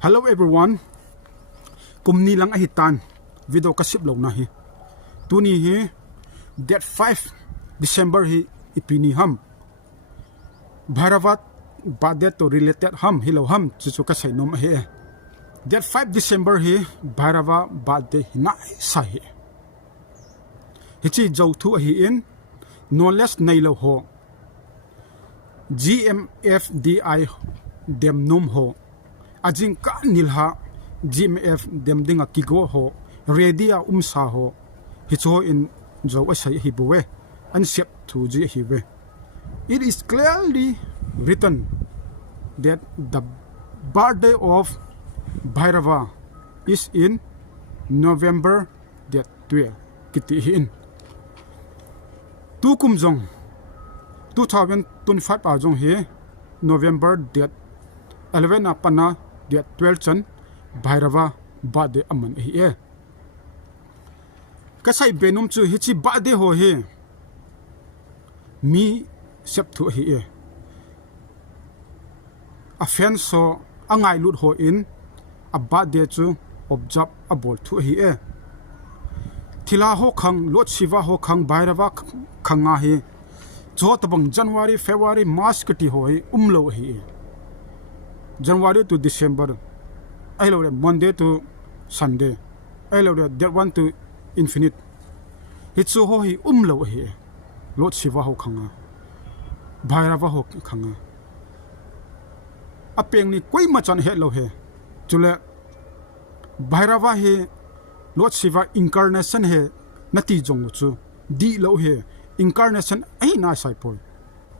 Hello everyone. Kumni lang ahitan video kasip lo na hi. Tuni hi date 5 December hi ipini ham. Bharavat birthday to related ham hilo ham chu ka sai nom he. Date 5 December hi Bharava birthday na sa hi. Hichi jau thu hi in no less nei lo ho. GMFDI dem nom ho. Ajing ka nilha GMF dem dinga kigo ho redia umsa ho hicho in zo asai hibuwe an sep thu ji hiwe. It is clearly written that the birthday of Bhairava is in November that 12 kiti hin tu kumjong 2025 a jong he November that 11 apana that 12 chan Bhairava birthday aman hi e kasai benum chu hichi birthday ho he mi sep thu hi e a fan so angai lut ho in a birthday chu observe a bol thu hi e thila ho khang lot shiva ho khang Bhairava khanga hi jo tabang January February March kati hoi umlo hi e January to December I love Monday to Sunday I love that one to infinite hitsu ho hi umlo hi lot shiva ho khanga Bhairava ho khanga apeng ni koi machan he lo he chule Bhairava he lot shiva incarnation he nati jong chu di lo he incarnation ai na sai pol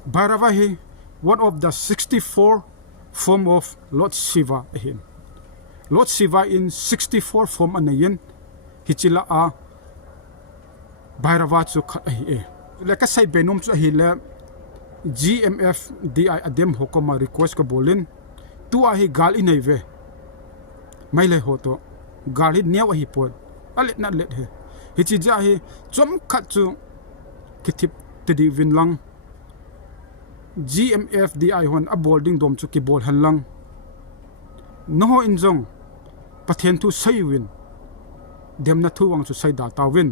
Bhairava he one of the 64 form of Lord Shiva hin Lord Shiva in 64 form anayin hichila a Bhairava chu kha hi e le ka sai benum chu hi le GMF di adem hokoma request ko bolin tu a hi gal inai ve mai le ho to gal hi new hi pol alet na let he hichi ja hi chom khat chu kithip te di win lang GMFDI hon a boarding dom chu ki bol hanlang no injong pathen tu sai win dem na thu wang chu sai da ta win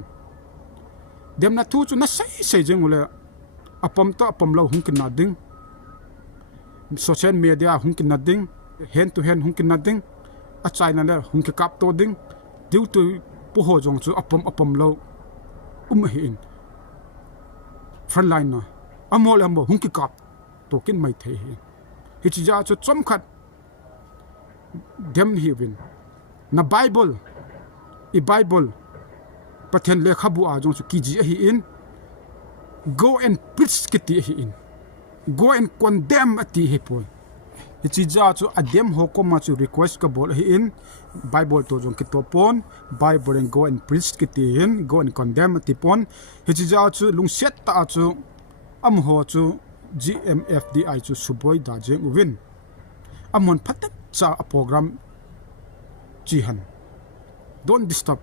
dem na thu chu na sai jeng ule apam to apam lo hung kin na ding social media hung kin na ding hand to hand hung kin na ding a china le hung ki kap to ding diu tu pu ho jong chu apam lo hi in front line na amol ambo hung ki kap token mai the hi hichija chu chom khat dem hi win na bible pathen le khabu a jong chu kiji hi in go and preach kiti hi in go and condemn ati hi pol hichija chu adem hokoma chu request ka bol hi in bible to jong ki to pon bible and go and preach kiti in go and condemn ati pon hichija chu lungset ta chu am ho chu GMFDI chu suboi da jeng win amon phatak cha a program jihan don't disturb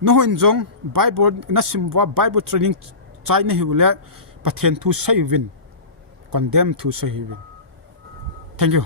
no injong bible nasimwa bible training china hiule pathen thu sai win condemn thu sai win thank you